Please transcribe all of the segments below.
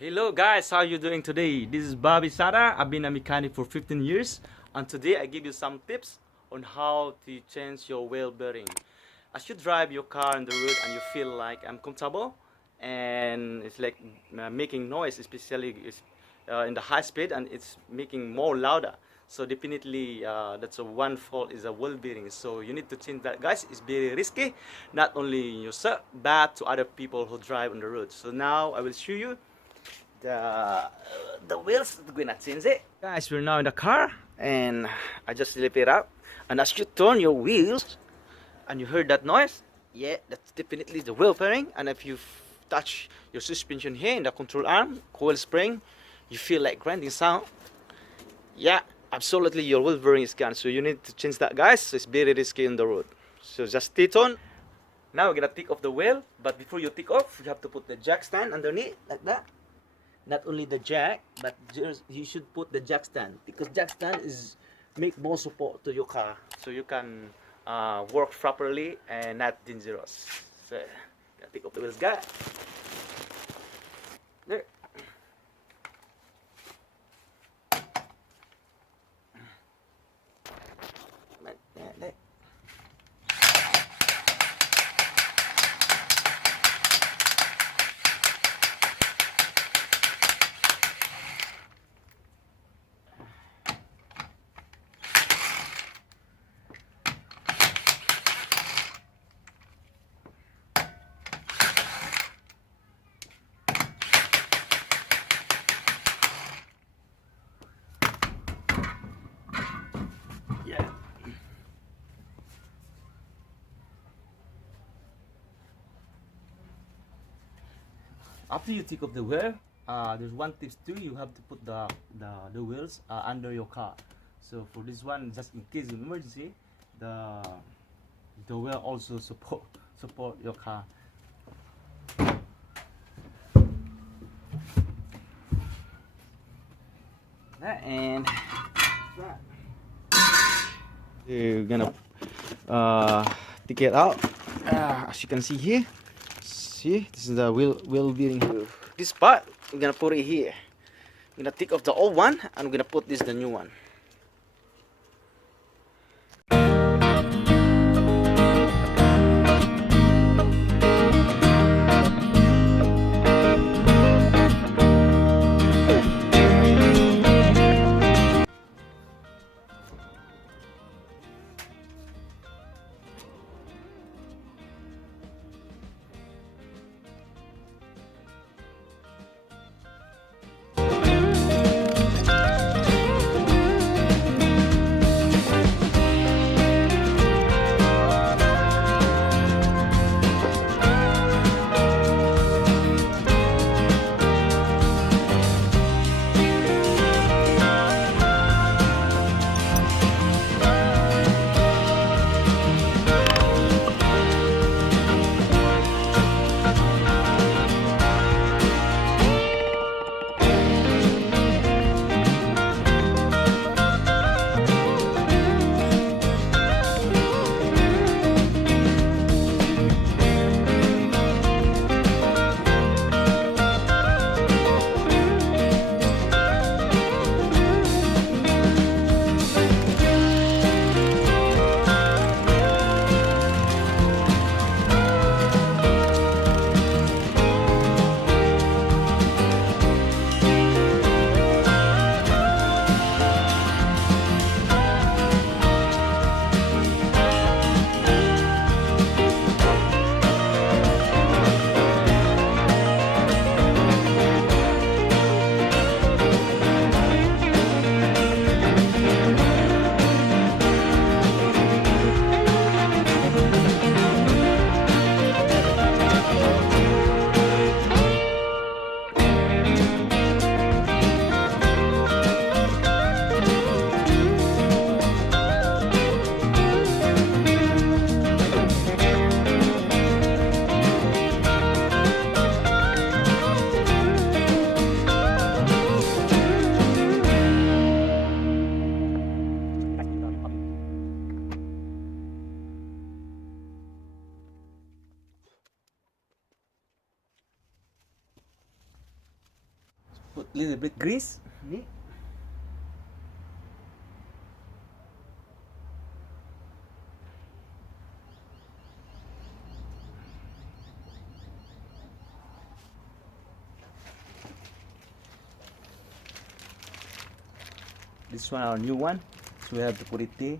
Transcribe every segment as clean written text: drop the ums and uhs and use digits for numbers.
Hello guys, how you doing today? This is Bobby Sada. I've been a mechanic for 15 years and today I give you some tips on how to change your wheel bearing. As you drive your car on the road and you feel like uncomfortable and it's like making noise, especially in the high speed, and it's making more louder. So definitely that's a one fault is a wheel bearing. So you need to change that, guys. It's very risky, not only yourself but to other people who drive on the road. So now I will show you the the wheels. We're gonna change it, guys. We're now in the car and I just lift it up, and as you turn your wheels and you heard that noise, yeah, that's definitely the wheel bearing. And if you touch your suspension here in the control arm, coil spring, you feel like grinding sound. Yeah, absolutely, your wheel bearing is gone. So you need to change that, guys. So it's very risky on the road, so just stay tuned. Now we're gonna take off the wheel, but before you take off, you have to put the jack stand underneath like that. Not only the jack, but you should put the jack stand, because jack stand is make more support to your car, so you can work properly and not dangerous. So gonna take off the wheels, guys. There. There. Yeah. After you take off the wheel, there's one tips too. You have to put the wheels under your car. So for this one, just in case of emergency, the wheel also support your car. And you're gonna take it out. As you can see here, see, this is the wheel bearing here. This part we're gonna put it here. I'm gonna take off the old one and I'm gonna put this the new one. put a little bit grease. This one our new one, so we have to put it there.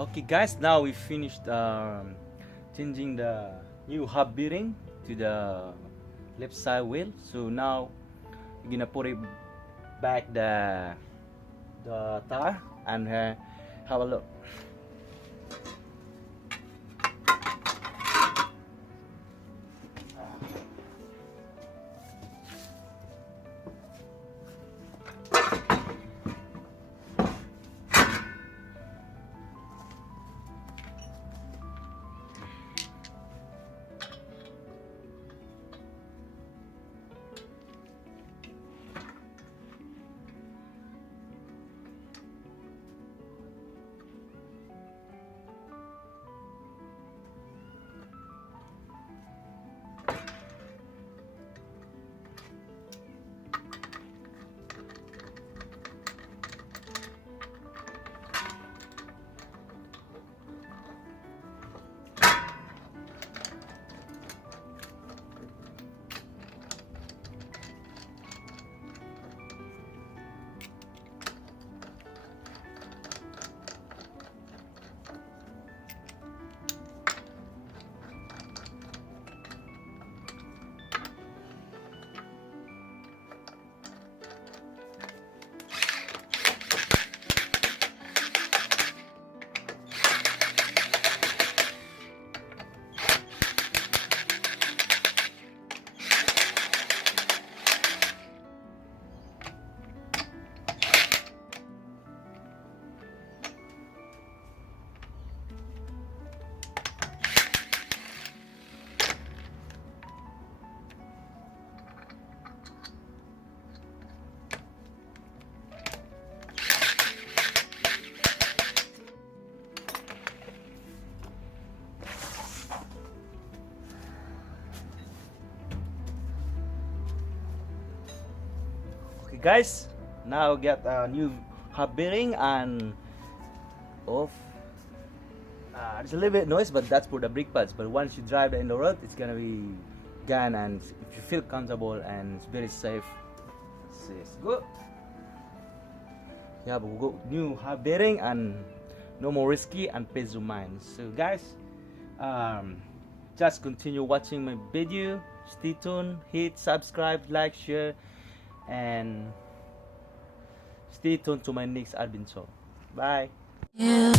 Okay guys, now we finished changing the new hub bearing to the left side wheel. So now we're gonna put it back the tire and have a look. guys, now get a new hub bearing and off. There's a little bit noise, but that's for the brake pads. But once you drive in the road, it's gonna be gone, and if you feel comfortable and it's very safe. So it's good. You have a new hub bearing and no more risky and peace of mind. So guys, just continue watching my video. Stay tuned, hit subscribe, like, share, and stay tuned to my next adventure. Bye. Yeah.